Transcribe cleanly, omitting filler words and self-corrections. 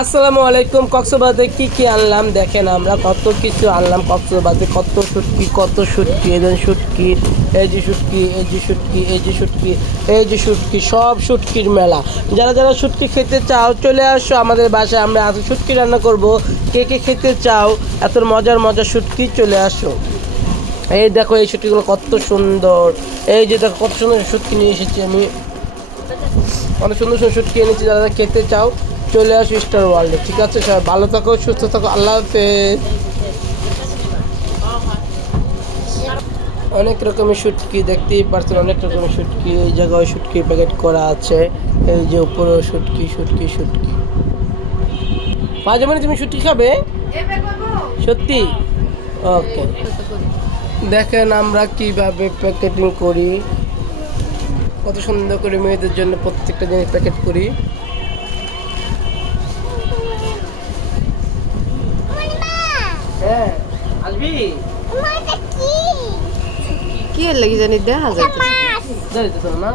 আসসালামু আলাইকুম। কক্সবাজারে কি কি আনলাম দেখেন, আমরা কত কিছু আনলাম কক্সবাজারে। কত শুটকি এই যে শুটকি, এই যে শুটকি, এই যে শুটকি, এই যে শুটকি, এই যে শুটকি, সব শুটকির মেলা। যারা যারা শুটকি খেতে চাও চলে আসো আমাদের বাসায়, আমরা আজ শুটকি রান্না করব। কে কে খেতে চাও এত মজার মজার শুটকি, চলে আসো। এই দেখো এই শুটকিগুলো কত সুন্দর। এই যে দেখো কত সুন্দর শুটকি নিয়ে এসেছি আমি, অনেক সুন্দর সুন্দর শুটকি এনেছি। যারা যারা খেতে চাও চলে আসো স্টার ওয়ার্ল্ডে। ঠিক আছে, সবাই ভালো থাকো, সুস্থ থাকো, আল্লাহ হাফেজ। অনেক রকমের শুটকি দেখতেই পারছেন, অনেক রকমের শুটকি। এই জায়গায় শুটকি প্যাকেট করা আছে। এই যে উপরেও শুটকি শুটকি শুটকি। মাঝে মাঝে তুমি শুটকি খাবে সত্যি? ওকে, দেখেন আমরা কিভাবে প্যাকেটিং করি, কত সুন্দর করে মেয়েদের জন্য প্রত্যেকটা জিনিস প্যাকেট করি। হ্যাঁ, আসবি? কি এর লাগি জানি দেখা যাইতেছে। জানি তো না।